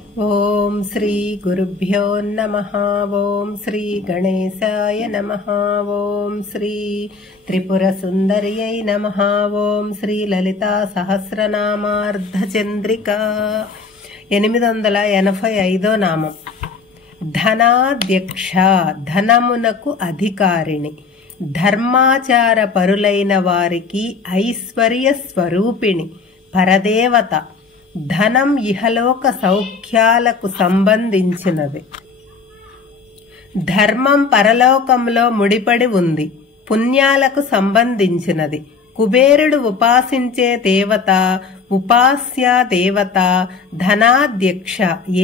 ఓం శ్రీ గురుభ్యో నమః. ఓం శ్రీ గణేశాయ నమః. ఓం శ్రీ త్రిపుర సుందర్యై నమః. ఓం శ్రీ లలితా సహస్రనామార్ధచంద్రిక. 885వ నామం. ధనాధ్యక్ష, ధనమునకు అధికారిణి. ధర్మాచార పరులైన వారికి ఐశ్వర్య స్వరూపిణి, పరదేవత. ధనం ఇహలోక సౌఖ్యాలకు సంబంధించినది. ధర్మం పరలోకంలో ముడిపడి ఉంది, పుణ్యాలకు సంబంధించినది. కుబేరుడు ఉపాసించే దేవత, ఉపాస్య దేవత. ధనాధ్యక్ష,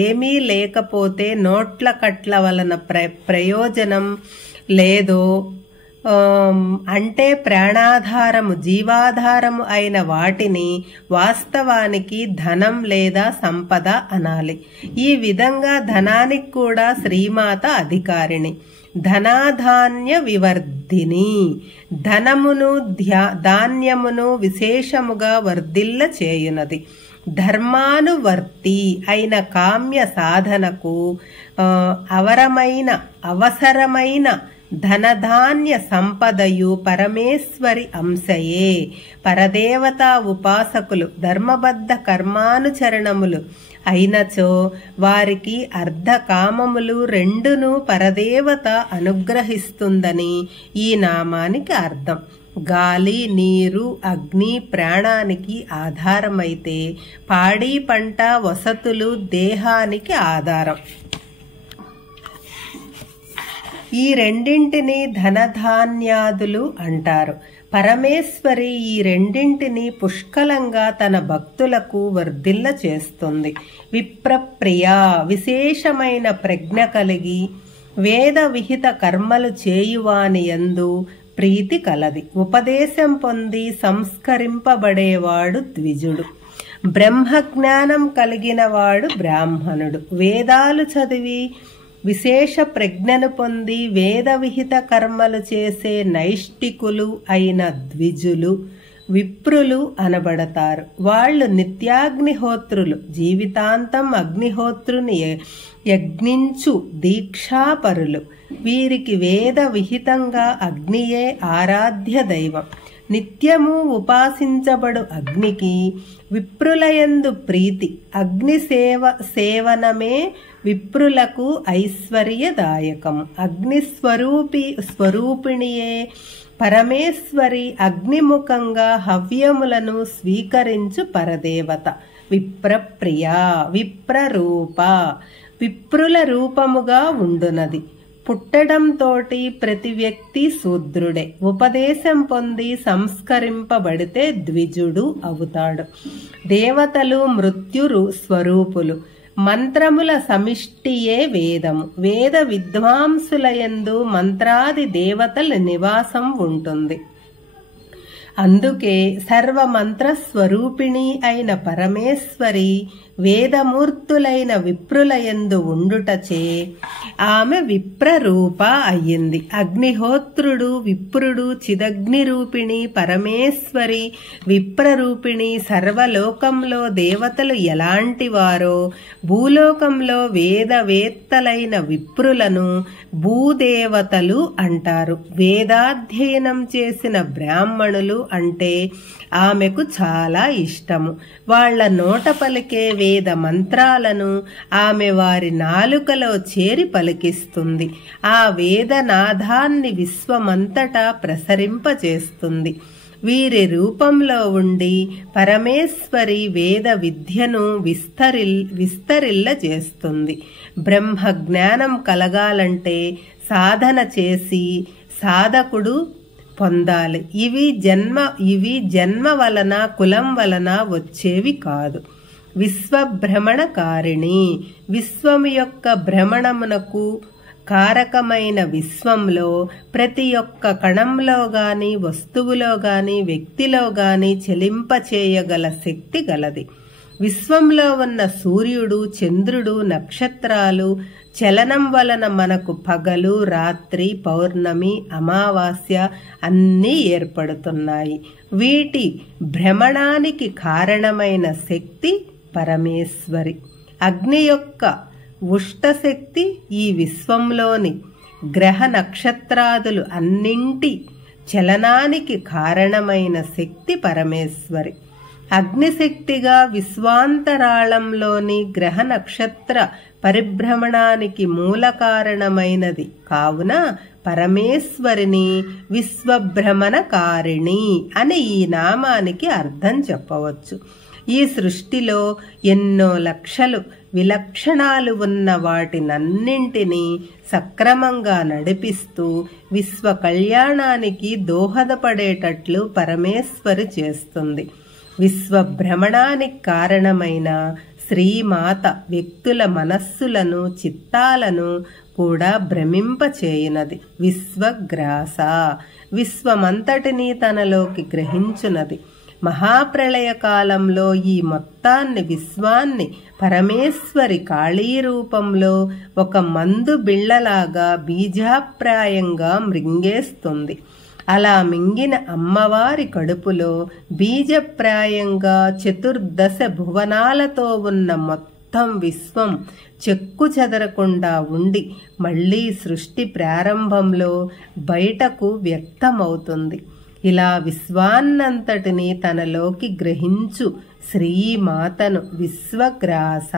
ఏమీ లేకపోతే నోట్ల కట్ల వలన ప్రయోజనం లేదో, అంటే ప్రాణాధారము, జీవాధారము అయిన వాటిని వాస్తవానికి ధనం లేదా సంపద అనాలి. ఈ విధంగా ధనానికి కూడా శ్రీమాత అధికారిణి. ధనాధాన్య వివర్ధిని, ధనమును ధాన్యమును విశేషముగా వర్ధిల్ల చేయునది. ధర్మానువర్తి అయిన కామ్య సాధనకు అవసరమైన ధనధాన్య సంపదయు పరమేశ్వరి అంశయే. పరదేవతా ఉపాసకులు ధర్మబద్ధ కర్మానుచరణములు అయినచో వారికి అర్ధకామములు రెండును పరదేవత అనుగ్రహిస్తుందని ఈ నామానికి అర్థం. గాలి, నీరు, అగ్ని ప్రాణానికి ఆధారమైతే పాడి పంట, వసతులు దేహానికి ఆధారం. ఈ రెండింటిని ధనధాన్యాదులు అంటారు. పరమేశ్వరి ఈ రెండింటిని పుష్కలంగా తన భక్తులకు వర్ధిల్ల చేస్తుంది. విప్రప్రియ, విశేషమైన ప్రజ్ఞ కలిగి వేద విహిత కర్మలు చేయువాని యందు ప్రీతి కలది. ఉపదేశం పొంది సంస్కరింపబడేవాడు ద్విజుడు. బ్రహ్మజ్ఞానం కలిగిన వాడు బ్రాహ్మణుడు. వేదాలు చదివి విశేష ప్రజ్ఞను పొంది వేద విహిత కర్మలు చేసే నైష్టికులు అయిన ద్విజులు విప్రులు అనబడతారు. వాళ్ళు నిత్యాగ్నిహోత్రులు. జీవితాంతం అగ్నిహోత్రుని యజ్ఞించు దీక్షాపరులు. వీరికి వేద విహితంగా అగ్నియే ఆరాధ్య దైవం. నిత్యము ఉపాసించబడు అగ్నికి విప్రులయందు ప్రీతి. అగ్ని సేవనమే విప్రులకు ఐశ్వర్యదాయకం. అగ్ని స్వరూపిణియే పరమేశ్వరి. అగ్నిముఖంగా హవ్యములను స్వీకరించు పరదేవత. విప్రప్రియ, విప్రరూప, విప్రుల రూపముగా ఉండునది. పుట్టడంతోటి ప్రతి వ్యక్తి శూద్రుడే. ఉపదేశం పొంది సంస్కరింపబడితే ద్విజుడు అవుతాడు. దేవతలు మృత్యు స్వరూపులు. మంత్రముల సమిష్టియే వేదము. వేద విద్వాంసులయందు మంత్రాది దేవతల నివాసం ఉంటుంది. అందుకే సర్వమంత్ర స్వరూపిణి అయిన పరమేశ్వరి వేదమూర్తులైన విప్రులయందు ఉండుటచే ఆమె విప్రరూప అయ్యింది. అగ్నిహోత్రుడు విప్రుడు. చిదగ్ని రూపిణి పరమేశ్వరి విప్రరూపిణి. సర్వలోకంలో దేవతలు ఎలాంటి వారో భూలోకంలో వేదవేత్తలైన విప్రులను భూదేవతలు అంటారు. వేదాధ్యయనం చేసిన బ్రాహ్మణులు అంటే ఆమెకు చాలా ఇష్టము. వాళ్ల నోట పలికే వేద మంత్రాలను ఆమె వారి నాలుకలో చేరి పలికిస్తుంది. ఆ వేదనాదాన్ని విశ్వమంతటా ప్రసరింపచేస్తుంది. వీరి రూపంలో ఉండి పరమేశ్వరి వేద విద్యను విస్తరిల్ల చేస్తుంది. బ్రహ్మజ్ఞానం కలగాలంటే సాధన చేసి సాధకుడు పొందాలి. ఇవి జన్మ వలన కులం వలన వచ్చేవి కాదు. విశ్వభ్రమణకారిణి, విశ్వము యొక్క భ్రమణమునకు కారకమైన విశ్వంలో ప్రతి ఒక్క కణంలో గాని వస్తువులో గాని వ్యక్తిలో గాని చెలింపచేయగల శక్తి గలది. విశ్వంలో ఉన్న సూర్యుడు, చంద్రుడు, నక్షత్రాలు చలనం వలన మనకు పగలు, రాత్రి, పౌర్ణమి, అమావాస్య అన్నీ ఏర్పడుతున్నాయి. వీటి భ్రమణానికి కారణమైన శక్తి పరమేశ్వరి. అగ్ని యొక్క ఉష్టశక్తి ఈ విశ్వంలోని గ్రహ నక్షత్రాదులు అన్నింటి చలనానికి కారణమైన శక్తి పరమేశ్వరి. అగ్నిశక్తిగా విశ్వాంతరాళంలోని గ్రహ నక్షత్ర పరిభ్రమణానికి మూల కారణమైనది కావున పరమేశ్వరిని విశ్వభ్రమణకారిణి అని ఈ నామానికి అర్థం చెప్పవచ్చు. ఈ సృష్టిలో ఎన్నో లక్షలు విలక్షణాలు ఉన్న వాటినన్నింటినీ సక్రమంగా నడిపిస్తూ విశ్వ కళ్యాణానికి దోహదపడేటట్లు పరమేశ్వరి చేస్తుంది. విశ్వభ్రమణానికి కారణమైన శ్రీమాత వ్యక్తుల మనస్సులను చిత్తాలను కూడా భ్రమింపచేయునది. విశ్వగ్రాస విశ్వమంతటినీ తనలోకి గ్రహించునది. మహాప్రళయ కాలంలో ఈ మొత్తాన్ని విశ్వాన్ని పరమేశ్వరి కాళీ రూపంలో ఒక మందు బిళ్ళలాగా బీజాప్రాయంగా మృంగేస్తుంది. అలా మింగిన అమ్మవారి కడుపులో బీజప్రాయంగా 14 భువనాలతో ఉన్న మొత్తం విశ్వం చెక్కు చెదరకుండా ఉండి మళ్లీ సృష్టి ప్రారంభంలో బయటకు వ్యక్తమవుతుంది. ఇలా విశ్వాన్నంతటినీ తనలోకి గ్రహించు శ్రీమాతను విశ్వగ్రాస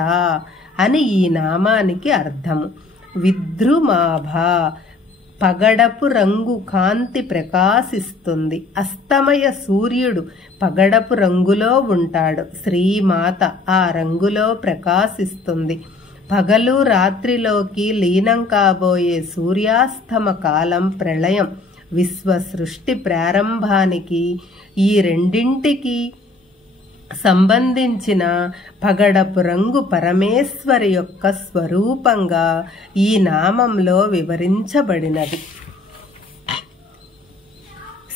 అని ఈ నామానికి అర్థము. విద్రుమాభ పగడపు రంగు కాంతి ప్రకాశిస్తుంది. అస్తమయ సూర్యుడు పగడపు రంగులో ఉంటాడు. శ్రీమాత ఆ రంగులో ప్రకాశిస్తుంది. పగలు రాత్రిలోకి లీనం కాబోయే సూర్యాస్తమ కాలం ప్రళయం. విశ్వ సృష్టి ప్రారంభానికి ఈ రెండింటికి సంబంధించిన పగడపు రంగు పరమేశ్వరి యొక్క స్వరూపంగా ఈ నామంలో వివరించబడినది.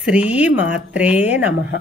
శ్రీమాత్రే నమః.